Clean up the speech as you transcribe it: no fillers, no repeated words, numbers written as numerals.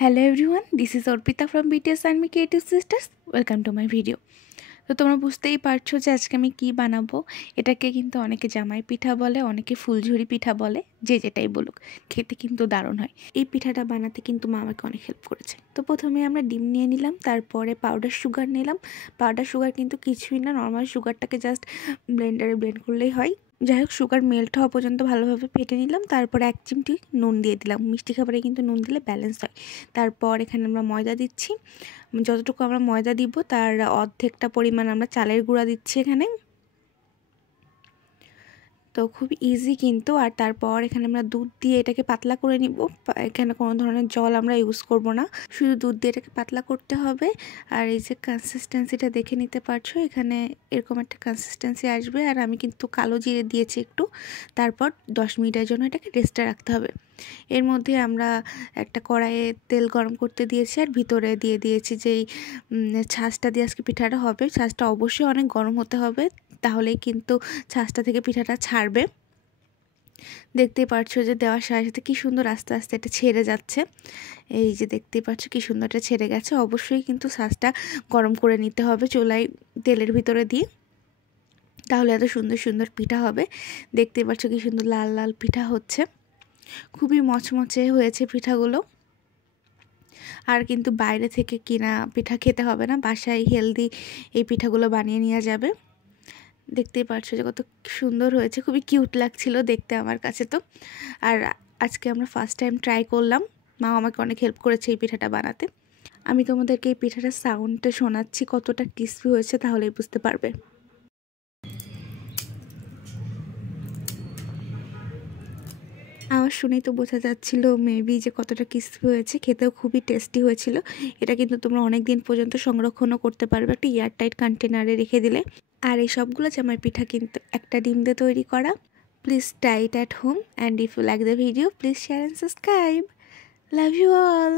Hello everyone, this is Orpita from BTS and Me Creative Sisters. Welcome to my video. তো তোমরা বুঝতেই পারছো যে আজকে আমি কি বানাবো। এটাকে কিন্তু অনেকে জামাই পিঠা বলে, অনেকে ফুলঝুরি পিঠা বলে, যে যেটাই বলুক, খেতে কিন্তু দারুণ হয়। এই পিঠাটা বানাতে কিন্তু মা আমাকে অনেক হেল্প করেছে। তো প্রথমে আমরা ডিম নিয়ে নিলাম, তারপরে পাউডার সুগার নিলাম। পাউডার সুগার কিন্তু কিছুই না, নর্মাল সুগারটাকে জাস্ট ব্লেন্ডারে ব্লেন্ড করলেই হয়। যাই হোক, সুগার মেল্ট হওয়া পর্যন্ত ভালোভাবে ফেটে নিলাম। তারপর 1 চিমটি নুন দিয়ে দিলাম। মিষ্টি খাবারে কিন্তু নুন দিলে ব্যালেন্স হয়। তারপর এখানে আমরা ময়দা দিচ্ছি। যতটুকু আমরা ময়দা দিব তার অর্ধেকটা পরিমাণ আমরা চালের গুঁড়া দিচ্ছি এখানে। তো খুব ইজি কিন্তু। আর তারপর এখানে আমরা দুধ দিয়ে এটাকে পাতলা করে নিব। এখানে কোনো ধরনের জল আমরা ইউজ করব না, শুধু দুধ দিয়ে এটাকে পাতলা করতে হবে। আর এই যে কনসিস্টেন্সিটা দেখে নিতে পারছো, এখানে এরকম একটা কনসিস্টেন্সি আসবে। আর আমি কিন্তু কালো জিরে দিয়েছি একটু। তারপর 10 মিনিটের জন্য এটাকে রেস্টে রাখতে হবে। এর মধ্যে আমরা একটা কড়াইয়ে তেল গরম করতে দিয়েছি, আর ভিতরে দিয়ে দিয়েছি যেই ছাঁচটা দিয়ে আজকে পিঠাটা হবে। ছাঁচটা অবশ্যই অনেক গরম হতে হবে, তাহলেই কিন্তু ছাঁচটা থেকে পিঠাটা ছাড়বে। দেখতেই পাচ্ছ যে দেওয়ার সাথে সাথে কী সুন্দর আস্তে আস্তে এটা ছেড়ে যাচ্ছে। এই যে দেখতেই পাচ্ছ কী সুন্দর এটা ছেড়ে গেছে। অবশ্যই কিন্তু ছাঁচটা গরম করে নিতে হবে চুলায় তেলের ভিতরে দিয়ে, তাহলে এত সুন্দর সুন্দর পিঠা হবে। দেখতেই পাচ্ছ কী সুন্দর লাল লাল পিঠা হচ্ছে, খুবই মচমচে হয়েছে পিঠাগুলো। আর কিন্তু বাইরে থেকে কিনা পিঠা খেতে হবে না, বাসায় হেলদি এই পিঠাগুলো বানিয়ে নেওয়া যাবে। দেখতেই পাচ্ছো যে কত সুন্দর হয়েছে, খুবই কিউট লাগছিল দেখতে আমার কাছে তো। আর আজকে আমরা ফার্স্ট টাইম ট্রাই করলাম, মা আমাকে অনেক হেল্প করেছে এই পিঠাটা বানাতে। আমি তোমাদেরকে এই পিঠাটার সাউন্ডটা শোনাচ্ছি, কতটা ক্রিস্পি হয়েছে তাহলেই বুঝতে পারবে। আওয়াজ শুনেই তো বোঝা যাচ্ছিল মেবি যে কতটা ক্রিস্পি হয়েছে। খেতেও খুবই টেস্টি হয়েছিল। এটা কিন্তু তোমরা অনেক দিন পর্যন্ত সংরক্ষণও করতে পারবে একটা এয়ারটাইট কন্টেনারে রেখে দিলে। আর এই সবগুলো জামাই পিঠা কিন্তু একটা ডিম দিয়ে তৈরি করা। Please try it at home, and if you like the video, please share and subscribe. Love you all.